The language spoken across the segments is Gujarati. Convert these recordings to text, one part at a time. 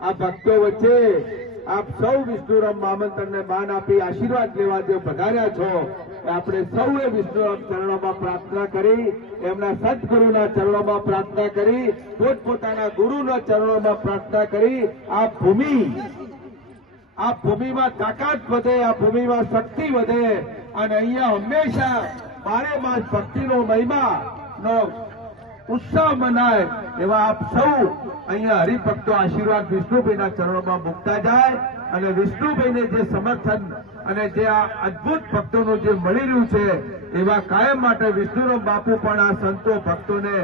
આ ભક્તો વચ્ચે આપ સૌ વિષ્ણુરામ મામંતરને માન આપી આશીર્વાદ લેવા જે પધાર્યા છો, આપણે સૌએ વિષ્ણુરામ ચરણોમાં પ્રાર્થના કરી, એમના સદગુરુના ચરણોમાં પ્રાર્થના કરી, પોતપોતાના ગુરુના ચરણોમાં પ્રાર્થના કરી. આ ભૂમિમાં તાકાત વધે, આ ભૂમિમાં શક્તિ વધે અને અહીંયા હંમેશા બારે માસ ભક્તિનો મહિમાનો ઉત્સવ મનાય એવા આપ સૌ અહીંયા હરિભક્તો આશીર્વાદ વિષ્ણુભાઈના ચરણોમાં મૂકતા જાય અને વિષ્ણુભાઈને જે સમર્થન અને જે આ અદભુત ભક્તોનું જે મળી રહ્યું છે એવા કાયમ માટે વિષ્ણુરામ બાપુ પણ આ સંતો ભક્તોને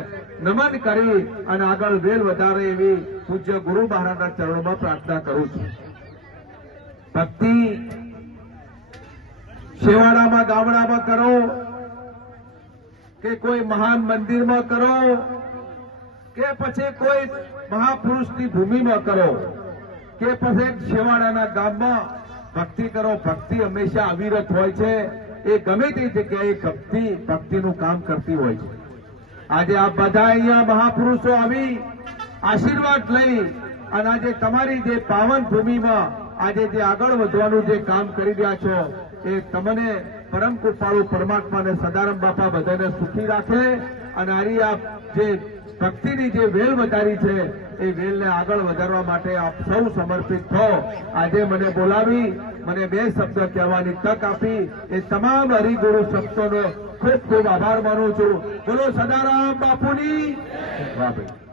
નમન કરી અને આગળ વેલ વધારે એવી પૂજ્ય ગુરુ મહારાજના ચરણોમાં પ્રાર્થના કરું છું. ભક્તિ શેવાડામાં ગામડામાં કરો કે કોઈ મહાન મંદિરમાં કરો કે પછી કોઈ મહાપુરુષની ભૂમિમાં કરો કે પછી શેવાડાના ગામમાં ભક્તિ કરો. ભક્તિ હંમેશા અવિરત હોય છે. એ ગમે તે જગ્યાએ ભક્તિનું કામ કરતી હોય છે. આજે આ બધા અહીંયા મહાપુરુષો આવી આશીર્વાદ લઈ અને આજે તમારી જે પાવન ભૂમિમાં આજે જે આગળ વધવાનું જે કામ કરી રહ્યા છો એ તમને પરમ કૃપાળુ પરમાત્માને સદારામ બાપા બધાને સુખી રાખે અને આની આ જે ભક્તિની જે વેલ વધારી છે એ વેલને આગળ વધારવા માટે આપ સૌ સમર્પિત થો. આજે મને બોલાવી મને બે શબ્દ કહેવાની તક આપી એ તમામ હરિગુરુ સંતોનો ખૂબ ખૂબ આભાર માનું છું. બોલો સદારામ બાપુની. વાહ ભાઈ.